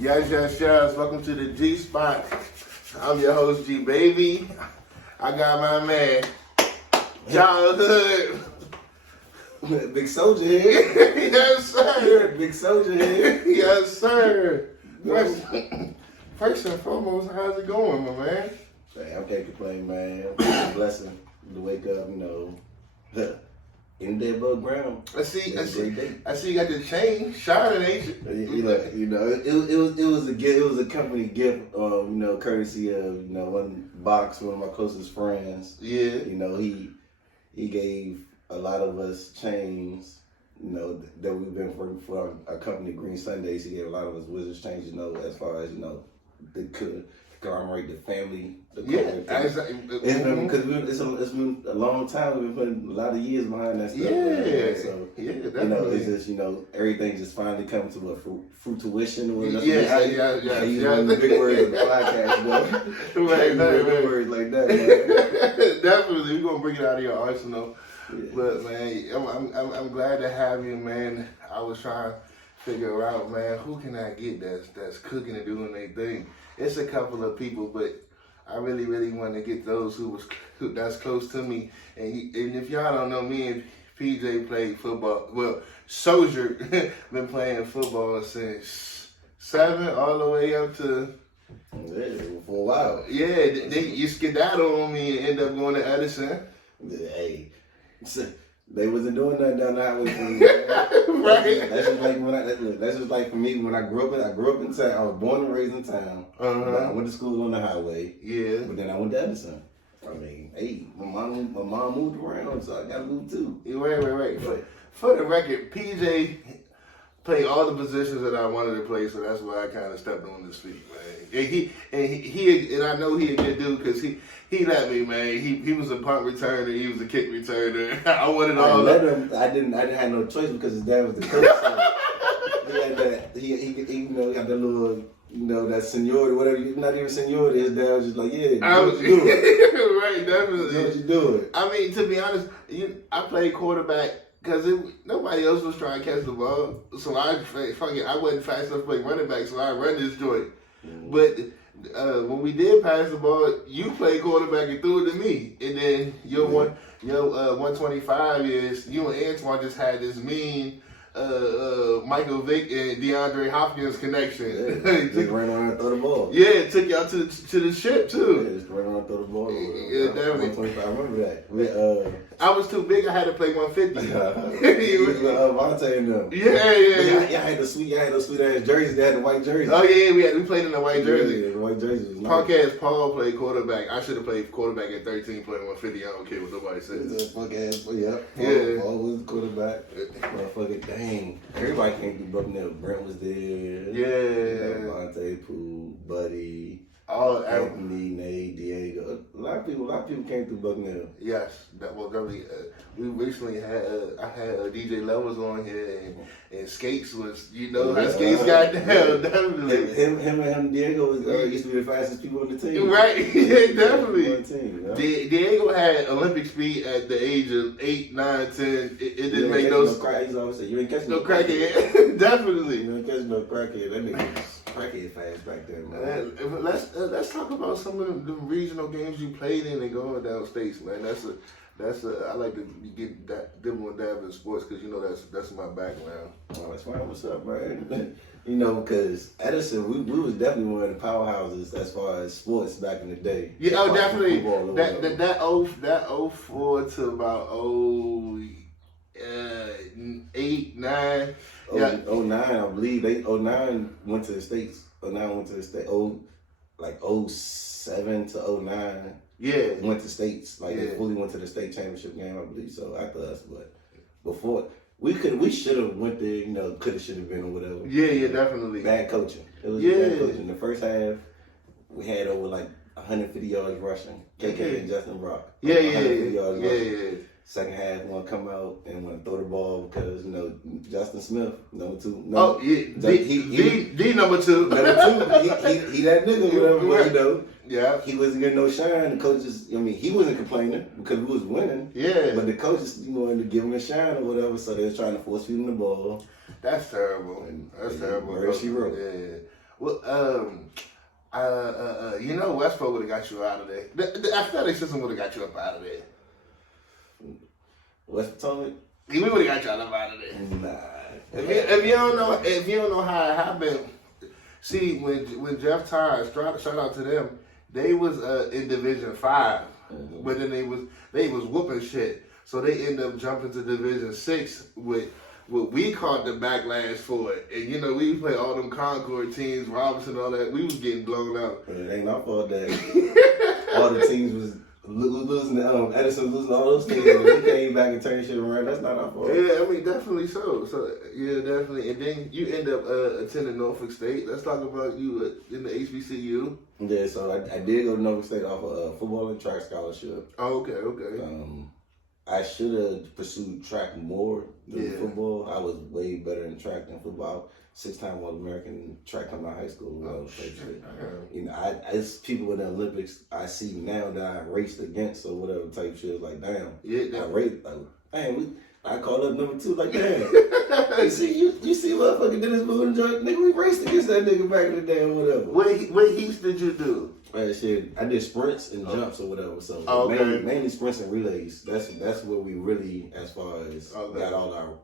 Yes. Welcome to the G Spot. I'm your host, G Baby. I got my man, Childhood. Big Soulja here. Yes, sir. Big Soulja here. Yes, sir. First and foremost, how's it going, my man? Hey, I can't complain, man. It's a blessing to wake up, in the above ground. I see you got the chain shining, ain't you? It was a gift. It was a company gift. Courtesy of one of my closest friends. Yeah. He gave a lot of us chains. That we've been working for our company, Green Sundays. He gave a lot of us Wizards chains. As far as they could commemorate the family. Because it's been a long time. We've been putting a lot of years behind that stuff. Definitely. It's just everything just finally come to a fruition. Yeah. Using the big words of the podcast, boy. Right. Big words like that, man. Definitely, we're gonna bring it out of your arsenal. Yeah. But man, I'm glad to have you, man. I was trying to figure out, man, who can I get that's cooking and doing their thing. It's a couple of people, but I really want to get those who that's close to me. And if y'all don't know, me and PJ played football. Well, Soulja been playing football since 7 all the way up to. Yeah, for a while. Yeah, you skedaddle on me and end up going to Edison. Hey, they wasn't doing nothing down the highway for me. Right. That's just like for me when I grew up in town. I was born and raised in town. Uh-huh. I went to school on the highway. Yeah. But then I went to Edison. My mom moved around, so I got to move too. Wait. For the record, PJ played all the positions that I wanted to play, so that's why I kind of stepped on his feet, man. And I know he a good dude because he let me, man. He was a punt returner, he was a kick returner. I wanted all of them. I didn't have no choice because his dad was the coach. So he had that. He got that little. That seniority, whatever, not even seniority, his dad was just like, yeah, do it. Right, definitely. Do what you do it. I mean, to be honest, I played quarterback because nobody else was trying to catch the ball. So I wasn't fast enough to play running back, so I run this joint. Mm-hmm. But when we did pass the ball, you played quarterback and threw it to me. And then your 125 is, you and Antoine just had this mean Michael Vick and DeAndre Hopkins connection. Yeah, just ran around and throw the ball. Yeah, it took y'all to the ship too. Yeah, just ran around and throw the ball. Yeah, definitely. 125, I remember that. I was too big. I had to play 150. Vontae and them. Yeah. Y'all had the sweet ass jerseys. They had the white jerseys. Oh yeah, we played in the white jersey. Yeah, the white jerseys. Punk ass Paul played quarterback. I should have played quarterback at 13, playing 150. I don't care what nobody says. Punk ass, Paul was the quarterback. Motherfucker, dang. Everybody came through Bucknell. Brent was there. Yeah. Vontae, Pooh, Buddy. Anthony, Nate, Diego. A lot of people came through Bucknell. Yes, that was definitely. We recently had I had DJ Levels on here, and Skates was how Skates got down. Definitely. Him, Diego used to be the fastest people on the team. Right, yeah, definitely. Team, Diego had Olympic speed at the age of 8, 9, 10. It didn't make no crack. He's always say you ain't catching no crackhead. Definitely. You ain't catching no crackhead. That nigga was crackhead fast back there, man. Let's talk about some of the regional games you played in and going down states, man. I like to get dibble and dab in sports because that's my background. Oh, that's fine. What's up, man? Because Edison, we was definitely one of the powerhouses as far as sports back in the day. Yeah, definitely. That 04 to about 8, 9. Yeah. 09, I believe. 09 went to the States. 09 went to the States. 07 to 09. Yeah. Went to States. They fully went to the state championship game, I believe. So after us, but before we should have went there, could have, should have been or whatever. Yeah, definitely. Bad coaching. It was bad coaching. The first half, we had over 150 yards rushing. KK and Justin Brock. Yeah. Second half, want to come out and want to throw the ball because Justin Smith, number 2. The number 2. He that nigga, whatever. Yeah. He wasn't getting no shine. The coaches, he wasn't complaining because we was winning. Yeah. But the coaches wanted to give him a shine or whatever, so they were trying to force feed him the ball. That's terrible. That's terrible. Where she wrote. Yeah. Well, you know, Westbrook would have got you out of there. The athletic system would have got you up out of there. West Potomac? We would have got y'all up out of there. Nah. If you don't know how it happened, see when Jeff Tynes, shout out to them, they was in Division 5, but then they was whooping shit. So they end up jumping to Division 6 with what we caught the backlash for it. And you know, we played all them Concord teams, Robinson, all that. We was getting blown out. It ain't our fault that all the teams was losing, Edison losing all those teams. And we came back and turned shit around. That's not our fault. Yeah, I mean, definitely so. So, yeah, definitely. And then you end up attending Norfolk State. Let's talk about you in the HBCU. Yeah, so I did go to Norfolk State off a football and track scholarship. Oh, okay. I should have pursued track more than football. I was way better in track than football. 6-time All-American track coming out of high school. You know, it's people in the Olympics I see now that I raced against or whatever type shit. Like, damn. Yeah, I raced. Like, damn, I called up number 2. Like, damn. you see motherfucking Dennis Boone joint? Nigga, we raced against that nigga back in the day or whatever. What heats did you do? Shit, I did sprints and jumps or whatever. So mainly sprints and relays. That's where we really, as far as got all our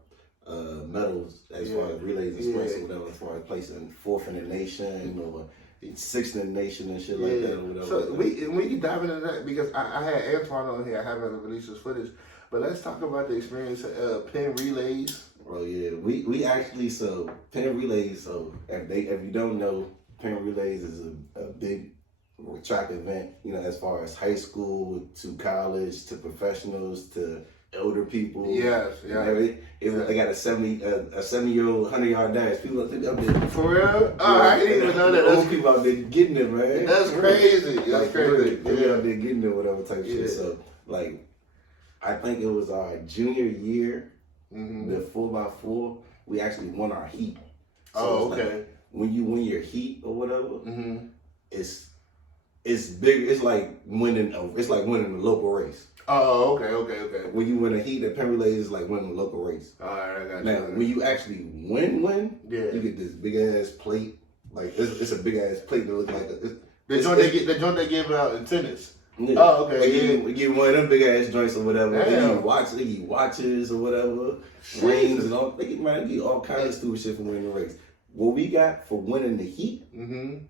medals, as far as relays and sprints or whatever, as far as placing 4th in the nation or 6th in the nation and shit like that or whatever. So we can dive into that because I had Antoine on here. I haven't released his footage, but let's talk about the experience of Penn relays. Oh yeah, we actually Penn relays. So if you don't know, Penn relays is a big track event, you know, as far as high school to college to professionals to elder people. Yes, yeah. They got a 70-year-old 100-yard dash. People out there. For real? Oh, I didn't even know that. Old people out there getting it, man. That's crazy. That's crazy. They out there getting it, whatever type shit. So, like, I think it was our junior year, the 4x4, we actually won our heat. So okay. Like, when you win your heat or whatever, it's big. It's like winning a local race. Oh, okay. When you win a heat at Penn Relays, it's like winning a local race. All right, I got you. Now, when you actually win, you get this big ass plate. Like it's a big ass plate that looks like the joint they give out in tennis. Yeah. Oh, okay. We get one of them big ass joints or whatever. Damn. They get watches or whatever, rings and all. They get all kinds of stupid shit for winning the race. What we got for winning the heat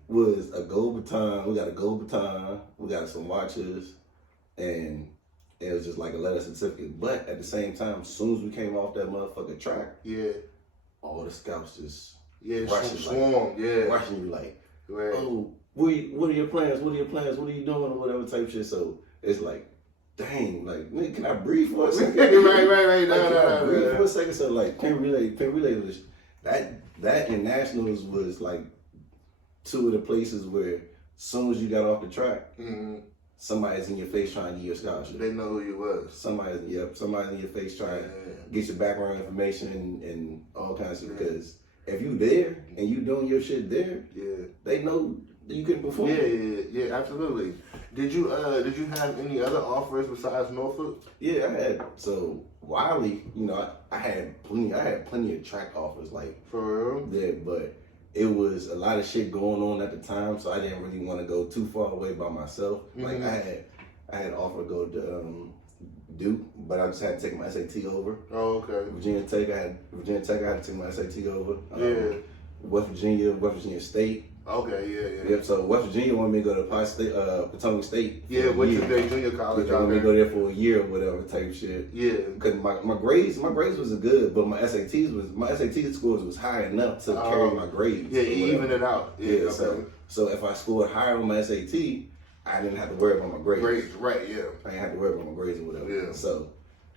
was a gold baton. We got a gold baton. We got some watches, and it was just like a letter certificate. But at the same time, as soon as we came off that motherfucking track, all the scouts just swarm, watching you like, oh, what are your plans? What are your plans? What are you doing or whatever type shit. So it's like, dang, like, nigga, can I breathe for a second? right. No, breathe for a second. So like, Penn Relay was that and Nationals was like 2 of the places where as soon as you got off the track, somebody's in your face trying to give you a scholarship. They know who you was. Somebody's in your face trying to get your background information and all kinds of because if you there and you doing your shit there, they know you can perform. Yeah, absolutely. Did you have any other offers besides Norfolk? Yeah, I had. So Wiley, you know, I had plenty of track offers, like for real. Yeah, but it was a lot of shit going on at the time, so I didn't really want to go too far away by myself. Like I had offer to go to Duke, but I just had to take my SAT over. Oh, okay. Virginia Tech, I had to take my SAT over. West Virginia State. Okay, yeah. Yep. So West Virginia wanted me to go to Potomac State. Yeah, which is their junior college. They wanted me to go there for a year or whatever type shit. Yeah. Because my grades wasn't good, but my SAT scores was high enough to carry my grades. Yeah, even it out. Yeah. Okay. So if I scored higher on my SAT, I didn't have to worry about my grades. Right. Yeah. I didn't have to worry about my grades or whatever. Yeah. So.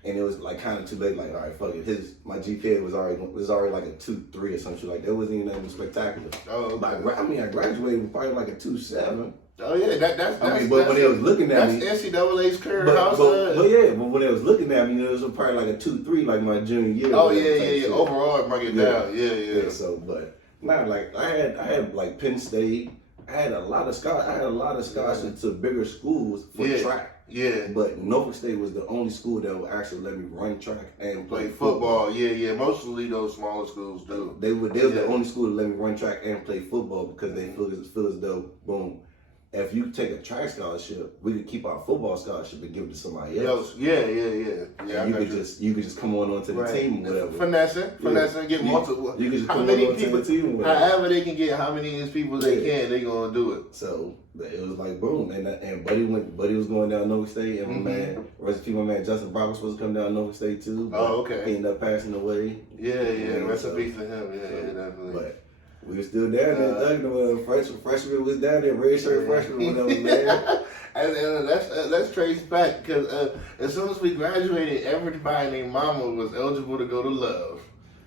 And it was like kind of too late. Like, all right, fuck it. My GPA was already like a 2.3 or something like that. It wasn't even nothing spectacular. Oh, okay. I graduated with probably like a 2.7. Oh yeah, that's. But when they was looking at me, that's NCAA's career. But when they was looking at me, it was probably like a 2.3, like my junior year. Oh yeah. Overall, bring it down. Yeah. So, but now, like I had like Penn State. I had a lot of scholarships to bigger schools for track. Yeah. But Norfolk State was the only school that would actually let me run track and play football. Yeah. Mostly those smaller schools do. They were the only school to let me run track and play football because they feel as though, boom, if you take a track scholarship, we could keep our football scholarship and give it to somebody else. Yeah. You could just come onto the team or whatever. Finessing, get multiple. You could just come onto the team or whatever. However they can get how many people they can, they gonna do it. So it was like boom, and Buddy was going down Norfolk State, and my man, rest in peace, my man Justin Brock was supposed to come down Norfolk State too. Oh, okay. He ended up passing away. Yeah. Rest in peace to him. Yeah, definitely. But we were still down there. Freshman was down there, red shirt freshman, whatever, man. And let's trace back because as soon as we graduated, everybody named Mama was eligible to go to Love.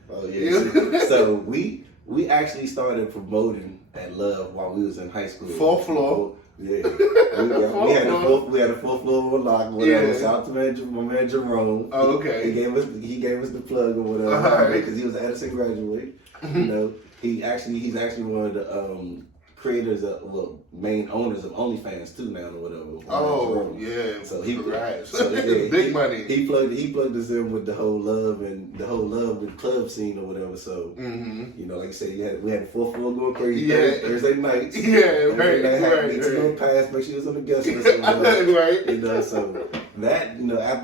Oh yeah. So we actually started promoting at Love while we was in high school. Fourth floor. Yeah. we had a fourth floor lock. Whatever. Shout out to my man Jerome. Oh, okay. He gave us the plug or whatever because he was an Edison graduate. You know. He's actually one of the creators main owners of OnlyFans too now or whatever. Oh yeah. So he big money. He plugged us in with the whole love with club scene or whatever. So you know, like you said, we had the fourth floor going crazy Thursday nights. Yeah, right. Pass, make sure it was on the guest list. Right. You know, so that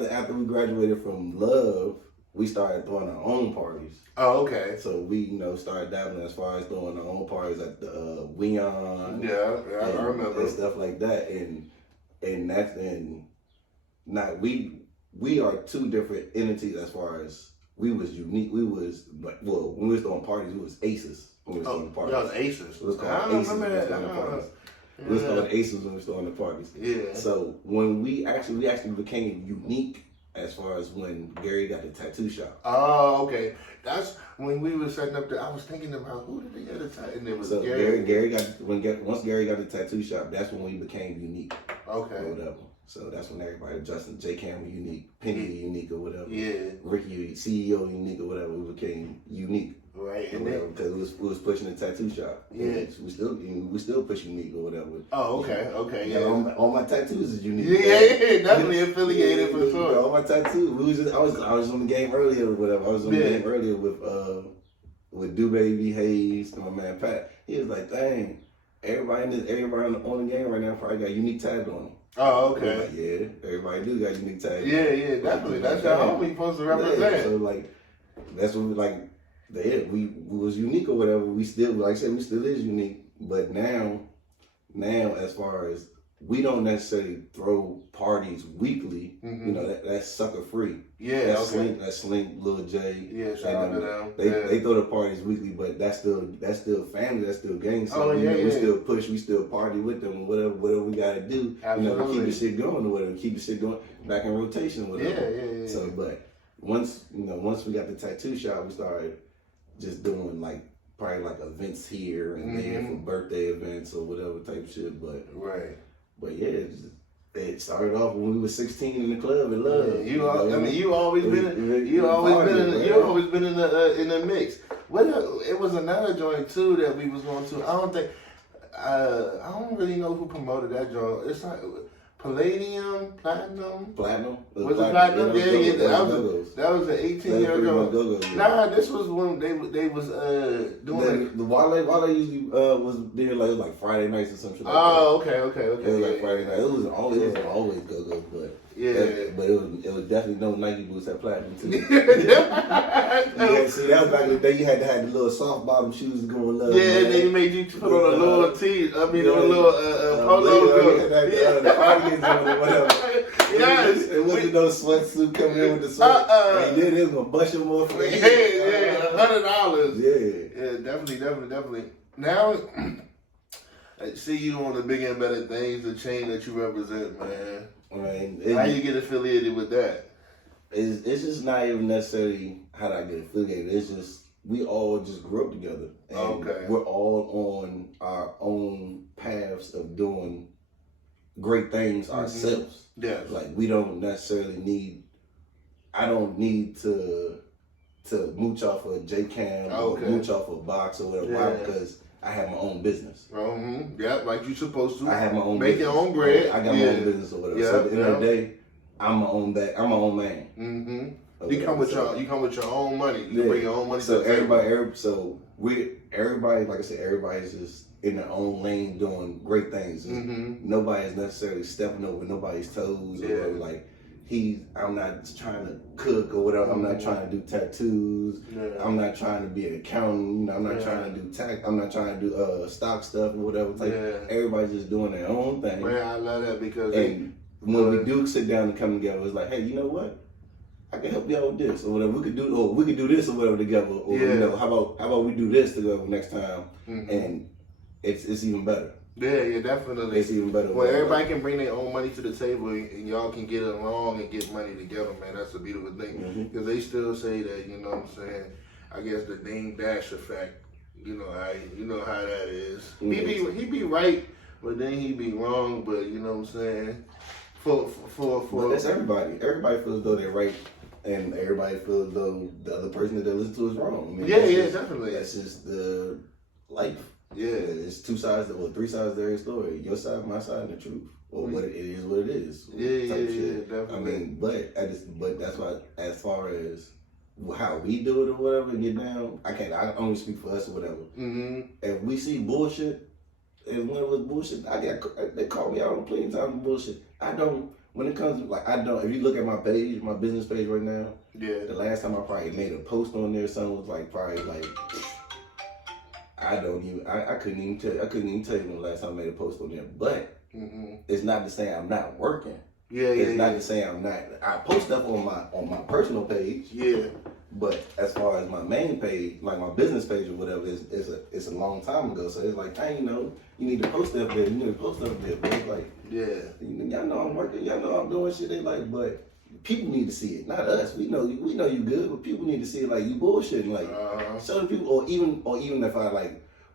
after we graduated from Love, we started throwing our own parties. Oh, okay. So we, started dabbling as far as throwing our own parties at the Weon. Yeah, I remember. And stuff like that. We are two different entities as far as we was unique. We was when we was throwing parties, we was aces. When we was throwing the parties. Y'all was aces. It was called aces. We was throwing aces when we was throwing the parties. Yeah. So when we actually became unique as far as when Gary got the tattoo shop. Oh, okay. That's when we were setting up I was thinking about who did they get a tattoo, and it was Gary once Gary got the tattoo shop, that's when we became unique. Okay. Or whatever. So that's when everybody, Justin, J Cam was unique, Penny unique or whatever. Yeah. Ricky, CEO unique or whatever, we became unique. Right. And then because we was pushing the tattoo shop. Yeah. We still push unique or whatever. Oh, okay. Yeah. All my tattoos is unique. Yeah, definitely affiliated for sure. All my tattoos. I was on the game earlier or whatever. I was on the game earlier with Do Baby Hayes and my man Pat. He was like, dang, everybody on the game right now probably got unique tags on them. Oh, okay. Like, yeah, everybody do got unique tags. Yeah, definitely. That's your homie supposed to represent. Yeah, so like, that's what we was unique or whatever. We still, like I said, we still is unique. But now as far as we don't necessarily throw parties weekly, that's sucker free. Yeah, that's Slink, Lil J. Yeah, shout out to them. They throw the parties weekly, but that's still family, that's still gang. So we still push, we still party with them, whatever we gotta do. To keep the shit going or whatever, keep the shit going back in rotation or whatever. Yeah. So, but once we got the tattoo shop, we started just doing probably events here and there for birthday events or whatever type shit. But yeah, it started off when we were 16 in the club in Love. Yeah, you always been in the mix. It was another joint too that we was going to. I don't really know who promoted that joint. It's like Palladium, Platinum. Was it Platinum? Yeah. That was an 18-year ago. Nah, this was when they was doing the Wale usually was there like Friday nights or some shit like that. Oh, okay. It was like Friday night. It was always go-go, but it was definitely no Nike boots at Platinum too. See, that was back in the day. You had to have the little soft bottom shoes going Love. Yeah, and they made you put on a little tee. A little polo. The cardigans on or whatever. Yes. It wasn't no sweatsuit coming in with the sweat. And then they was gonna bust your more for $100. Yeah, definitely. Now, I see you on the bigger and better things, the chain that you represent, man. How you get affiliated with that? It's just not even necessarily how I get affiliated. It's just we all just grew up together. And we're all on our own paths of doing great things ourselves. Yeah. Like we don't necessarily need. I don't need to mooch off a J Cam or mooch off a box or whatever. Why? Because I have my own business. Yeah, like you supposed to. I have my own make business. your own bread. I got my own business or whatever. So at the end of the day, I'm my own man. Okay, you come with your own money. You bring your own money. So everybody, like I said, everybody's just in their own lane doing great things. Nobody's necessarily stepping over nobody's toes or whatever. Like I'm not trying to cook or whatever. I'm not trying to do tattoos. I'm not trying to be an accountant. I'm not trying to do tax. I'm not trying to do stock stuff or whatever. Like everybody's just doing their own thing. Man, I love that because when we do sit down and come together, it's like, hey, you know what? I can help y'all with this or whatever. We could do this or whatever together. Or you know, how about we do this together next time? And it's even better. Yeah, definitely. It's even better. Well, everybody can bring their own money to the table and y'all can get along and get money together, man. That's a beautiful thing. Because they still say that, you know what I'm saying, I guess the Dame Dash effect, you know how that is. He be right, but then he be wrong, but you know what I'm saying? But that's everybody. Everybody feels as though they're right, and everybody feels as though the other person that they listen to is wrong. I mean, definitely. That's just the life. Yeah, it's three sides of every story. Your side, my side, and the truth, or what it is, what it is. Yeah, definitely. I mean, but that's why, as far as how we do it or whatever, and get down, I only speak for us or whatever. If we see bullshit, and when it was bullshit, they call me out on plenty of times for bullshit. When it comes to, if you look at my page, my business page right now, the last time I probably made a post on there, something was I couldn't even tell you when the last time I made a post on there. But it's not to say I'm not working. It's not to say I'm not. I post stuff on my personal page. But as far as my main page, like my business page or whatever, it's a long time ago. So it's like, hey, you need to post stuff there. You need to post stuff there. But it's like, y'all know I'm working. Y'all know I'm doing shit. They like, but people need to see it, not us. We know you good, but people need to see it. Like you bullshitting. Like certain people, or even if I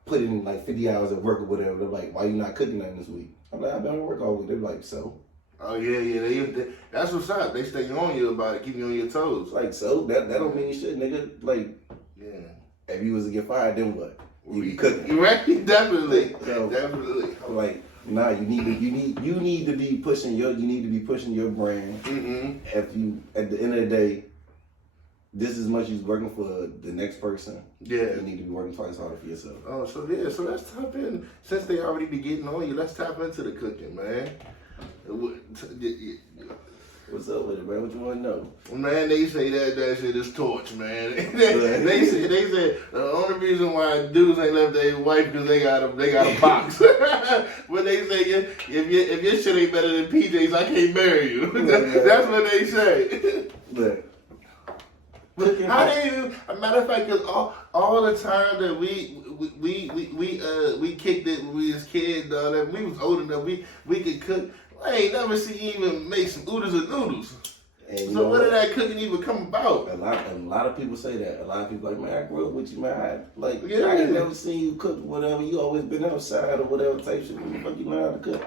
put in 50 hours of work or whatever, they're like, why you not cooking nothing this week? I'm like, I've been at work all week. They're like, so. Oh yeah. That's what's up. They stay on you about it, keep you on your toes. So that don't mean shit, nigga. If you was to get fired, then what? You be cooking. Right? Definitely. So, definitely. Nah, you need to be pushing your brand. If you, at the end of the day, this is much you're working for the next person. You need to be working twice harder for yourself. Oh, so let's tap in. Since they already be getting on you, let's tap into the cooking, man. What's up with it, man? What you want to know? Man, they say that shit is torch, man. they said the only reason why dudes ain't left their wife because they got a box. But they say if your shit ain't better than PJ's, I can't marry you. That's what they say. How do you? A matter of fact, because all the time that we kicked it when we was kids, that we was old enough, we could cook. I ain't never seen you even make some oodles and noodles. And so where did that cooking even come about? A lot of people say that. A lot of people like, man, I grew up with you, man. I ain't never seen you cook whatever. You always been outside or whatever type shit. When the fuck you learn how to cook?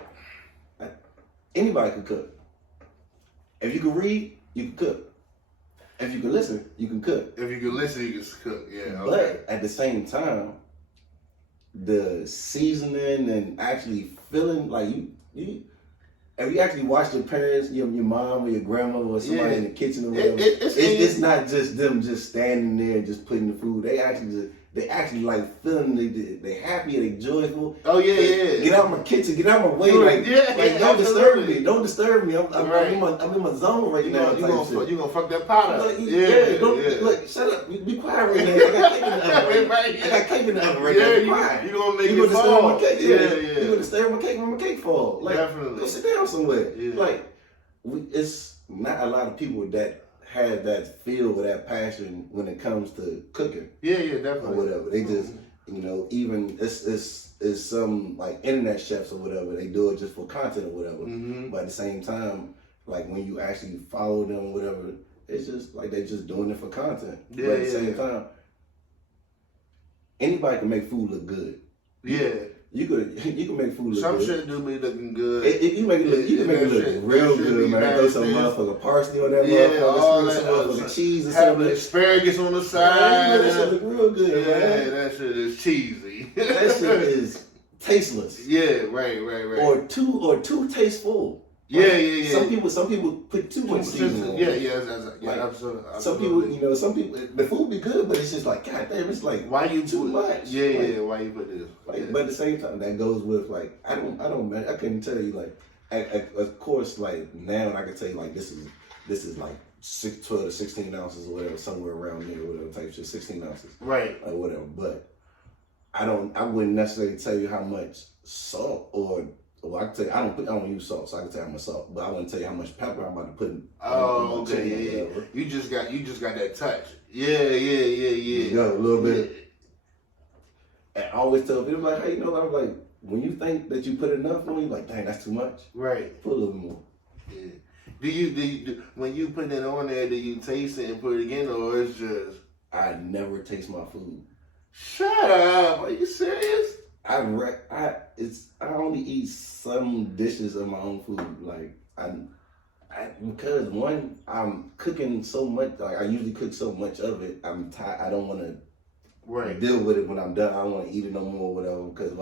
Anybody can cook. If you can read, you can cook. If you can listen, you can cook. If you can listen, you can cook. Yeah. But at the same time, the seasoning and actually feeling like you. If you actually watch your parents, your mom or your grandmother or somebody in the kitchen or whatever, it's not just them just standing there and just putting the food. They actually like feeling they happy, they joyful. Oh yeah. Get out of my kitchen, get out of my way. Don't disturb me. Don't disturb me. I'm in my zone right now. You gonna fuck that pot up. Look, shut up. Be quiet right now. I got cake in the oven right now. You gonna make it fall. My cake. You gonna disturb my cake when my cake fall. Definitely. Go sit down somewhere. It's not a lot of people that have that feel or that passion when it comes to cooking. Yeah, definitely. Or whatever. They just, even it's some internet chefs or whatever. They do it just for content or whatever. But at the same time, when you actually follow them or whatever, it's just they're just doing it for content. But at the same time, anybody can make food look good. Yeah. You can make food look Some good. shit do be looking good. You can make it look real good, man. Throw some motherfucking parsley on that motherfucker. Some cheese and have the asparagus on the side. That shit look real good, man. That shit is cheesy. crazy. That shit is tasteless. Yeah, right. Or too tasteful. Yeah. Some people put too much seasoning on. Absolutely. Some people, the food be good, but it's just like, God damn, it's like, why you too much? Why you put this? But at the same time, that goes with like, I couldn't tell you like, of course, like now I can tell you like this is like 12 to 16 ounces or whatever, somewhere around there, whatever type shit, 16 ounces, right, or whatever. But I wouldn't necessarily tell you how much salt or. Well, I can tell you, I don't use salt, so I can tell you how much salt, but I wouldn't tell you how much pepper I'm about to put in. Okay, yeah. You just got that touch. Yeah. You got a little bit. And I always tell people like, hey, I'm like, when you think that you put enough on, you like, dang, that's too much. Right. Put a little more. Yeah. Do you when you put it on there, do you taste it and put it again, or it's just? I never taste my food. Shut up! Are you serious? I only eat some dishes of my own food. Like because one, I'm cooking so much. Like I usually cook so much of it. I'm tired. I don't want to deal with it when I'm done. I don't want to eat it no more, or whatever. Because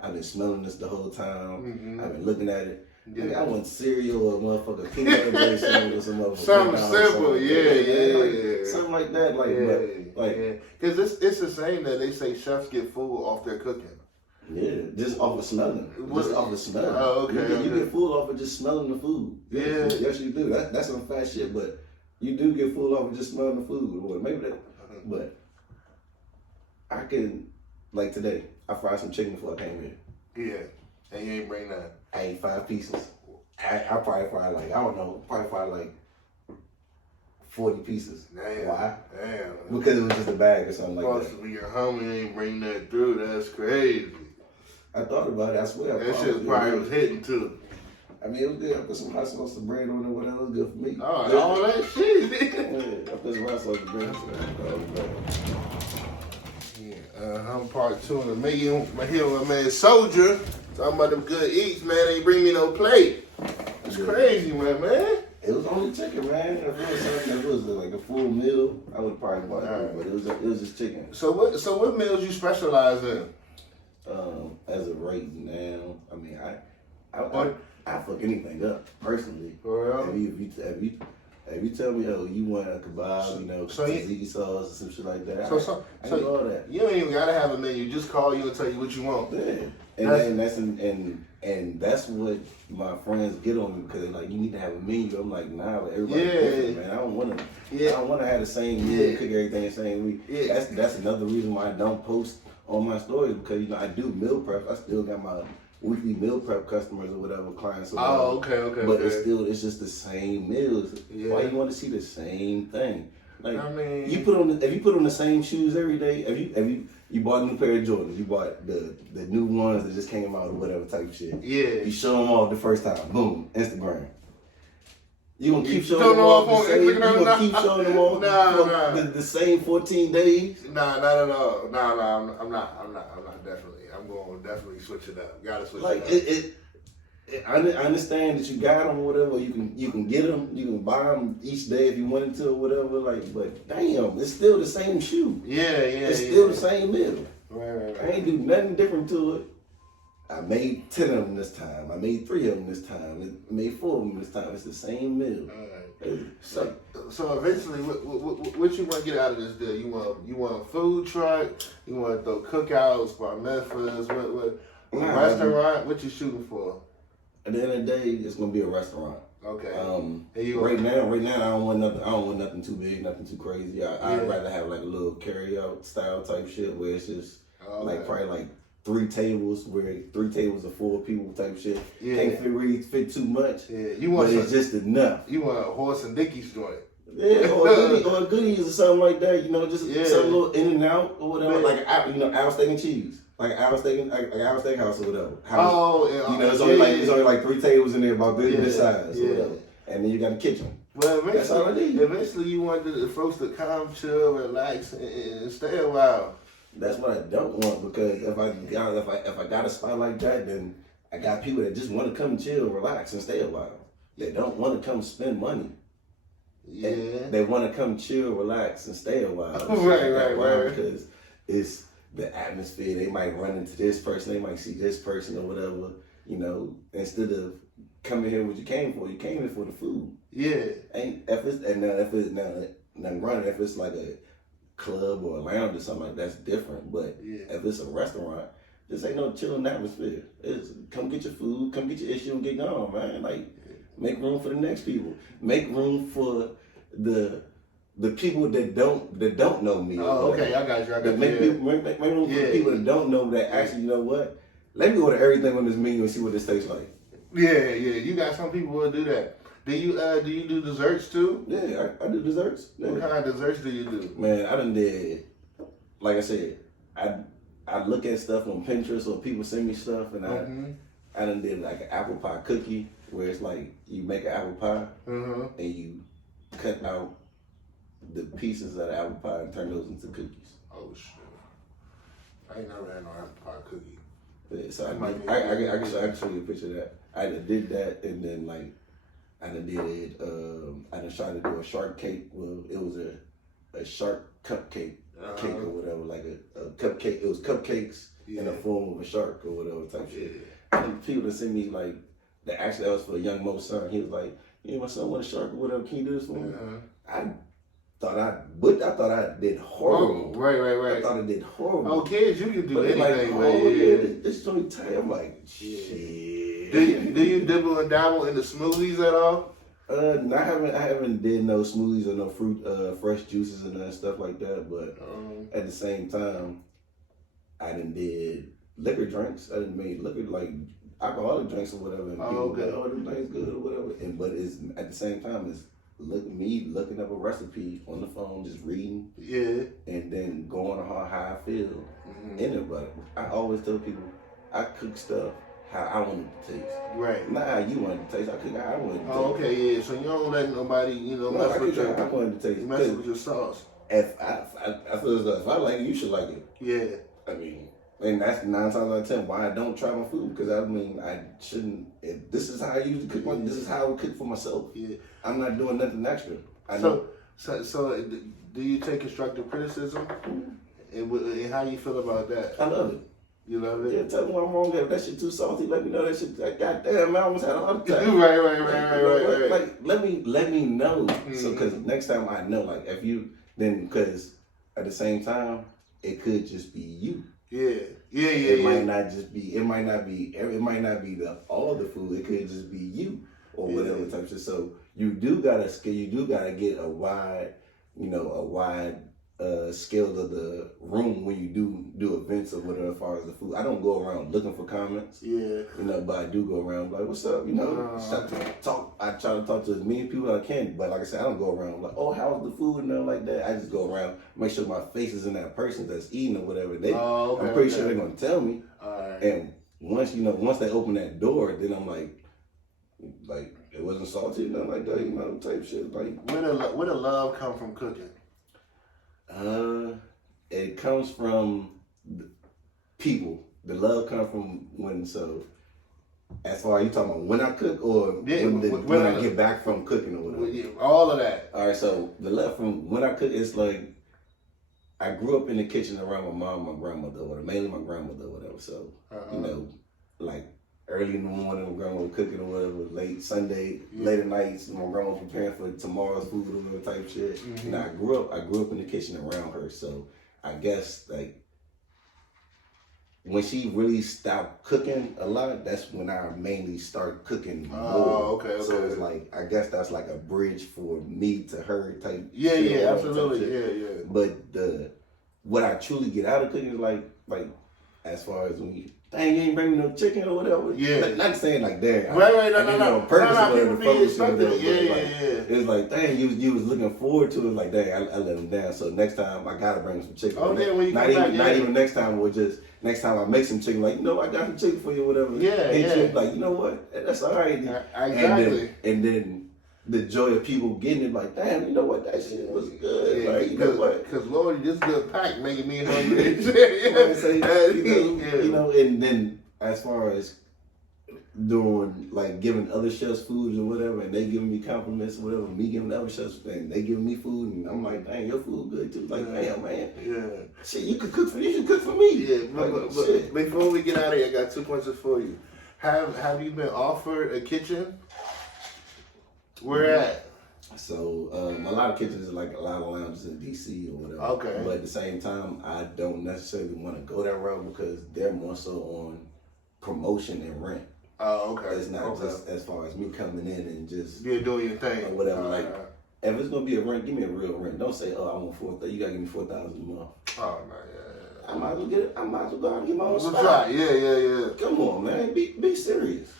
I've been smelling this the whole time. Mm-hmm. I've been looking at it. Yeah. Like, I want cereal or motherfucker peanut butter sandwich or some motherfucker. Something simple, yeah. Something like that, because it's the same that they say chefs get full off their cooking. Yeah, just off of smelling. Just off of smelling. Oh, okay. You get full off of just smelling the food. Yeah. Yes, you do. That's some fat shit, but you do get full off of just smelling the food. Or maybe that, but I can, like today, I fried some chicken before I came here. Yeah, and you ain't bring that. I ate 5 pieces. I probably fried like, I don't know, like 40 pieces. Damn. Why? Damn. Because it was just a bag or something like that. Supposed to be your homie ain't bring that through. That's crazy. I thought about it. I swear. That shit probably was hitting too. I mean, it was good. I put some hot sauce and bread on it. Whatever, it was good for me. Oh, all that shit. Yeah, I put some hot sauce and bread on it. I'm part 2 of the making. My hero, my man Soulja. Talking about them good eats, man. They bring me no plate. It's crazy, man. It was only chicken, man. If it was like a full meal, I would probably buy it, but it was just chicken. So what meals you specialize in? As of right now, I mean, I fuck anything up personally. For real? If you tell me, oh, you want a kebab, tzatziki sauce or some shit like that, I do all that. You don't even gotta have a menu. Just call you and tell you what you want. Yeah, and that's what my friends get on me because they're like, you need to have a menu. I'm like, nah, but everybody's different, man. I don't want to have the same meal, cook everything the same week. Yeah. That's another reason why I don't post on my stories because I do meal prep. I still got my weekly meal prep customers or whatever clients. Or whatever. Okay. But it's just the same meals. Yeah. Why you want to see the same thing? Like, I mean, if you put on the same shoes every day, if you bought a new pair of Jordans, you bought the new ones that just came out or whatever type shit. Yeah. You show them off the first time, boom, Instagram. You gonna keep showing them off on Instagram? You gonna keep showing them off the same 14 days? Nah, not at all. Nah, I'm not definitely. I'm going to definitely switch it up. Gotta switch it up. I understand that you got them or whatever. You can get them. You can buy them each day if you wanted to or whatever. Like, but damn, it's still the same shoe. It's still the same meal. Right. I ain't do nothing different to it. I made 10 of them this time. I made 3 of them this time. I made 4 of them this time. It's the same meal. Right. So eventually, what you want to get out of this deal? You want a food truck? You want to throw cookouts, bar mitzvahs? What restaurant? What you shooting for? At the end of the day, it's gonna be a restaurant. Okay. Right now, I don't want nothing too big, nothing too crazy. I'd rather have like a little carry-out style type shit where it's just probably like 3 tables, where 3 tables of 4 people type shit. Yeah. Can't fit too much. Yeah. But it's just enough. You want a horse and Dickies joint. Yeah, or goodies or something like that. Just something a little in and out or whatever. Like apple steak and cheese. Like Al Steakhouse or whatever. It's only like 3 tables in there about this size or whatever. And then you got a kitchen. Well, that's all I need. Eventually you want the folks to come, chill, relax, and stay a while. That's what I don't want because if I got a spot like that, then I got people that just want to come chill, relax, and stay a while. They don't want to come spend money. Yeah. They want to come chill, relax, and stay a while. Right. Because the atmosphere. They might run into this person. They might see this person or whatever. Instead of coming here what you came for here for the food. Yeah. If it's like a club or a lounge or something like that's different. But if it's a restaurant, this ain't no chilling atmosphere. It's come get your food, come get your issue and get gone, man. Like make room for the next people. Make room for the people that don't know me. Oh, okay, I got you. Make room for the people that don't know that actually, you know what? Let me order everything on this menu and see what this tastes like. Yeah. You got some people who will do that. Do you do desserts too? Yeah, I do desserts. Yeah. What kind of desserts do you do? Man, I done did, like I said, I look at stuff on Pinterest or people send me stuff and I done did like an apple pie cookie where it's like you make an apple pie and you cut out the pieces of the apple pie and turn those into cookies. Oh shit! I ain't never had no apple pie cookie. Yeah, so I can show you a picture of that. I did that and then like I done tried to do a shark cake. Well, it was a shark cupcake cake or whatever, like a cupcake. It was cupcakes in the form of a shark or whatever type shit. And people that send me like that was for a young Mo's son. He was like, my son want a shark or whatever. Can you do this for me? I thought I did horrible. Oh, right. I thought I did horrible. Oh, kids, you can do anything. This joint tight. I'm like, shit. Do you dibble and dabble in the smoothies at all? I haven't did no smoothies or no fruit, fresh juices and stuff like that. But at the same time, I done did liquor drinks. I done made liquor like alcoholic drinks or whatever. And people like, oh, them things good or whatever. But it's at the same time, it's looking up a recipe on the phone, just reading. Yeah. And then going on how I feel in it. But I always tell people, I cook stuff how I want it to taste. Right. Not how you want it to taste. I cook how I want it to taste. Oh, okay, yeah. So you don't let nobody, mess with your, I want it to taste. Mess with your sauce. If I feel as though if I like it, you should like it. Yeah. I mean, and that's 9 times out of 10 why I don't try my food, because I shouldn't. This is how I usually cook. This is how I would cook for myself. Yeah. I'm not doing nothing extra. So do you take constructive criticism? And how you feel about that? I love it. You love it? Yeah, tell me what I'm wrong. If that shit too salty, let me know that shit. Like, goddamn, man, I almost had a heart attack. Right. Like, let me know. So, because next time I know, like, if you, then, because at the same time, it could just be you. It might not be all the food. It could just be you or whatever type of shit. So you do gotta get a wide scale of the room when you do events or whatever as far as the food. I don't go around looking for comments. But I do go around like, what's up? I try to talk to as many people as I can. But like I said, I don't go around like, oh, how's the food and nothing like that. I just go around, make sure my face is in that person that's eating or whatever. I'm pretty sure they're gonna tell me. And once they open that door, then I'm like it wasn't salty or nothing like that, type shit. Like where the love come from cooking? It comes from people. The love comes from as far as you talking about when I cook or when I get back from cooking or whatever. All of that. All right, so the love from when I cook, it's like I grew up in the kitchen around my mom, my grandmother, or mainly my grandmother or whatever. So, like early in the morning, my grandma was cooking or whatever, late Sunday, later nights, my grandma was preparing for tomorrow's food or whatever type shit. And I grew up in the kitchen around her. So I guess like when she really stopped cooking a lot, that's when I mainly started cooking more. Oh, okay. So it's like, I guess that's like a bridge for me to her type. Yeah, absolutely. Yeah. But what I truly get out of cooking is like as far as when you, dang, you ain't bring me no chicken or whatever. Yeah. Not saying like that. Right. No. Purpose or whatever. Yeah. It was like, dang, you was looking forward to it. Like, dang, I let him down. So next time I gotta bring some chicken. Oh yeah, when you come back. Not even next time. We'll just next time I make some chicken. Like, I got some chicken for you, or whatever. Yeah. Like, you know what? That's all right. Exactly. And then the joy of people getting it, like, damn, you know what? That shit was good. Yeah, like, you know what? Because Lord, this good pack making me hungry. And then as far as doing like giving other chefs foods or whatever, and they giving me compliments or whatever, me giving other chefs things, they giving me food, and I'm like, dang, your food good too. Like, damn, man. Yeah. Shit, you could cook for you should cook for me. Yeah, but before we get out of here, I got 2 questions for you. Have you been offered a kitchen? Where at? So a lot of kitchens are like a lot of lounges in DC or whatever. Okay. But at the same time, I don't necessarily want to go that route because they're more so on promotion and rent. Oh, okay. It's not just as far as me coming in and just doing your thing or whatever. Like, if it's gonna be a rent, give me a real rent. Don't say, oh, I want $4,000. You gotta give me $4,000 a month. Oh no, yeah. I might as well get it. I might as well go out and get my own spot. Right. Yeah. Come on, man. Be serious.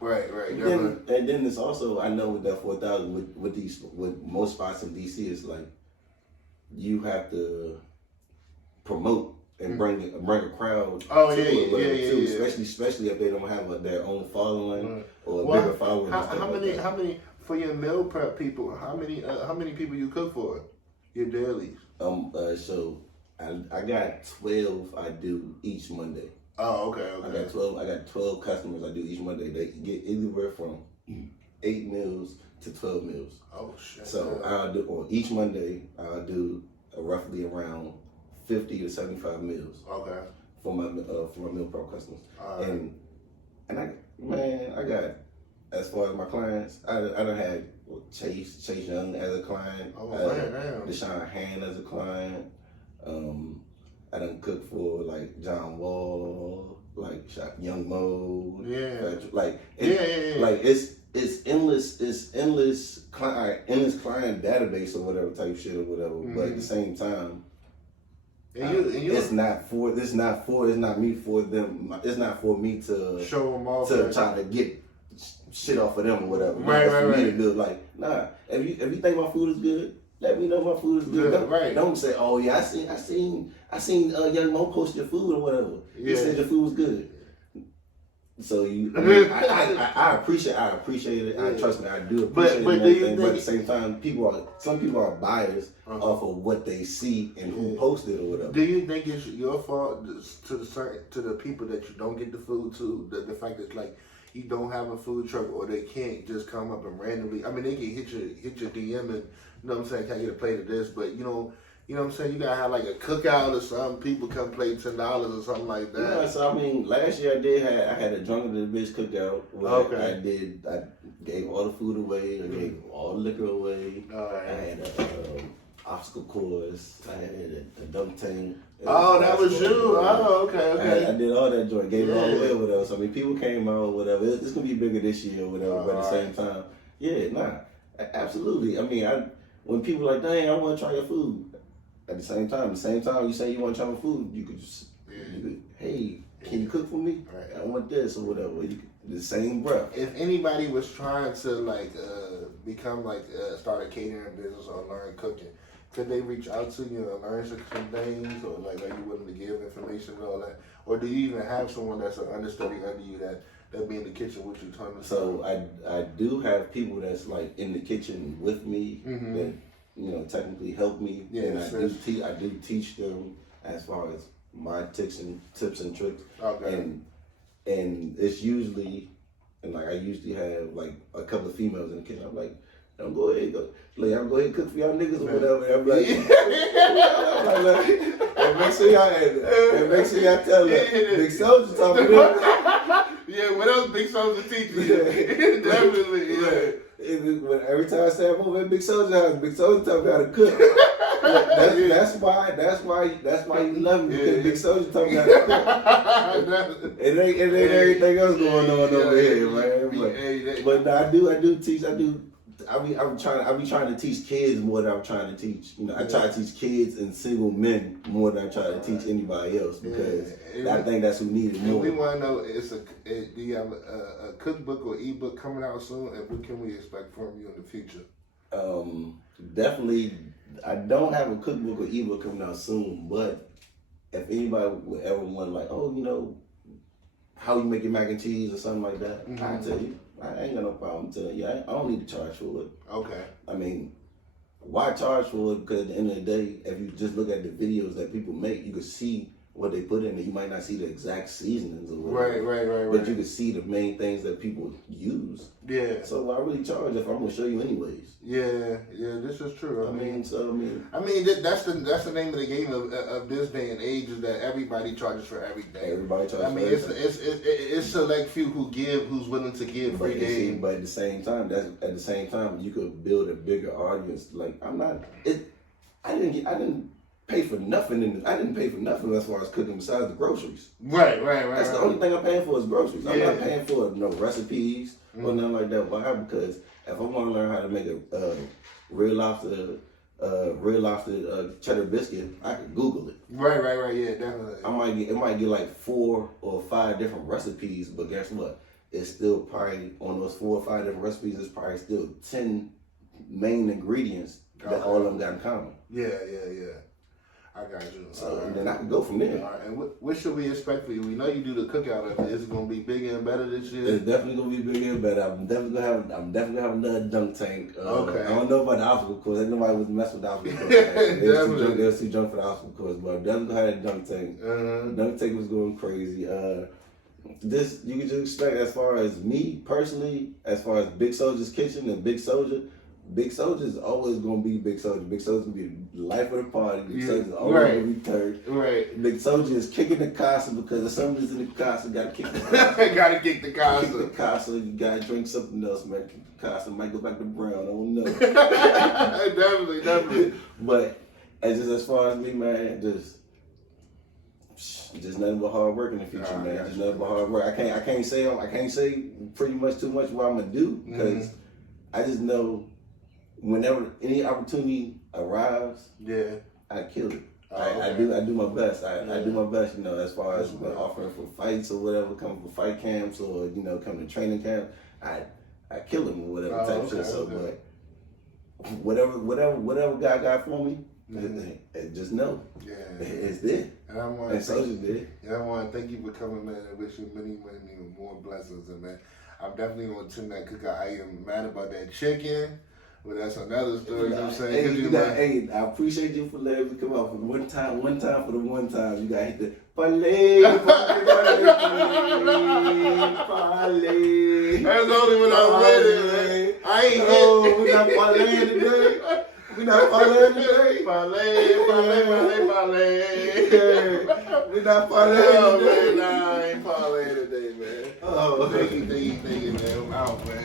Right. And then it's also, I know with that 4,000 with most spots in DC, it's like you have to promote and bring a crowd. Oh to yeah, it, too, yeah. Especially if they don't have their own following or a Well, bigger following. How many for your meal prep people? How many people you cook for? Your dailies. So I got 12 I do each Monday. Oh, okay. I got 12 customers I do each Monday. They get anywhere from 8 meals to 12 meals. Oh shit. So I'll do on each Monday. I'll do roughly around 50 to 75 meals. Okay. For my meal prep customers. Right. And I got, as far as my clients, I done had Chase Young as a client. Oh man, damn. Deshaun Hand as a client. I done cooked for like John Wall, like Young Mo. Yeah. Like it's endless client database or whatever type shit or whatever. But at the same time, it's not me to show them all to try to get shit off of them or whatever. Right. For me to do like, nah. If you think my food is good, let me know my food is good. Don't say, oh yeah, I seen Young Mo post your food or whatever. He said your food was good. So I appreciate it. Trust me, I do appreciate it. But at the same time, some people are biased off of what they see and who posted or whatever. Do you think it's your fault to the people that you don't get the food to? The fact that like you don't have a food truck or they can't just come up and randomly. I mean, they can hit your DM and you know what I'm saying, can I get a plate of this? But you know what I'm saying? You gotta have like a cookout or something. People come play $10 or something like that. Yeah, so I mean, last year I had a drunk to the bitch cookout. Okay. I gave all the food away. I gave all the liquor away. I had a obstacle course. I had a dunk tank. Oh, that was you. Oh, okay. I did all that joint. Gave it all away or whatever. So I mean, people came out or whatever. It's gonna be bigger this year or whatever. But at the same time, absolutely. I mean, when people are like, dang, I want to try your food. At the same time you say you want to try my food, you could just, hey, can you cook for me? Right. I want this or whatever. The same breath. If anybody was trying to like become like start a catering business or learn cooking, could they reach out to you and learn some things, or like are you willing to give information and all that, or do you even have someone that's an understudy under you that be in the kitchen with you? So I do have people that's like in the kitchen with me that technically help me, and I do teach them as far as my tips and tricks. Okay. And it's usually, and like I usually have like a couple of females in the kitchen. I'm like, I'm go ahead and cook for y'all niggas or whatever. And I'm like, and make sure y'all tell them Big Soulja talking to them. Yeah, what else Big Soulja teaches you? Definitely, Every time I say I'm over at Big Soulja house, Big Soulja tell me how to cook. That's why you love me, because Big Soulja tell me how to cook. And everything else going on over here, man. But I do teach. I be trying to teach kids more than I'm trying to teach. I try to teach kids and single men more than I try to teach anybody else, because I think that's who needs it more. We want to know, do you have a cookbook or ebook coming out soon, and what can we expect from you in the future? Definitely, I don't have a cookbook or ebook coming out soon, but if anybody would ever want how you make your mac and cheese or something like that, I'll tell you. I ain't got no problem telling you. I don't need to charge for it. Okay. I mean, why charge for it? Because at the end of the day, if you just look at the videos that people make, you can see what they put in it. You might not see the exact seasonings or whatever. Right. But you can see the main things that people use. Yeah. So why really charge if I'm gonna show you anyways? Yeah, this is true. I mean, that's the name of the game of this day and age, is that everybody charges for everything. Everybody charges. I mean, it's select few who's willing to give free game. But at the same time, you could build a bigger audience. Like I didn't pay for nothing. I didn't pay for nothing as far as cooking besides the groceries. Right. That's the only thing I'm paying for is groceries. I'm not paying for no recipes or nothing like that. Why? Because if I want to learn how to make a real lobster cheddar biscuit, I can Google it. Right. Yeah, definitely. It might get like 4 or 5 different recipes, but guess what? It's still probably on those 4 or 5 different recipes. It's probably still 10 main ingredients that all of them got in common. Yeah. I got you. And then I can go from there. All right. And what should we expect for you? We know you do the cookout of it. Is it going to be bigger and better this year? It's definitely going to be bigger and better. I'm definitely going to have another dunk tank. Okay. I don't know about the obstacle course. Ain't nobody was messing with the obstacle course. They was too drunk for the obstacle course. But I'm definitely going to have a dunk tank. The dunk tank was going crazy. This you can just expect as far as me personally, as far as Big Soulja's kitchen and Big Soulja. Big Soulja's always gonna be Big Soulja. Big Soulja's gonna be the life of the party. Big Soulja's always gonna be third. Right. Big Soulja is kicking the casa because if somebody's in the casa, gotta kick the casa. Gotta kick the casa. Kick the casa. You gotta drink something else, man. Kick the casa. Might go back to brown. I don't know. Definitely. But as far as me, man, just nothing but hard work in the future, man. Just nothing but hard work. I can't say pretty much too much what I'm gonna do because I just know whenever any opportunity arrives, I kill it. I do my best. I do my best, as far as offering for fights or whatever, coming for fight camps or coming to training camp. I kill them or whatever type of shit. So, but whatever God got for me, just know it's there. And I want to thank you for coming, man, and wish you many more blessings. And man, I'm definitely going to tune that cookout. I am mad about that chicken. Well, that's another story. You know what I'm saying? I appreciate you for letting me come out for one time for the one time. You got to hit the parlay. That's only when I'm ready, man. I ain't hit. We're not parlaying today. We're not parlaying today. Parlay. We're not parlaying today. Nah, I ain't parlaying today, man. Thank you, man. I'm out, man.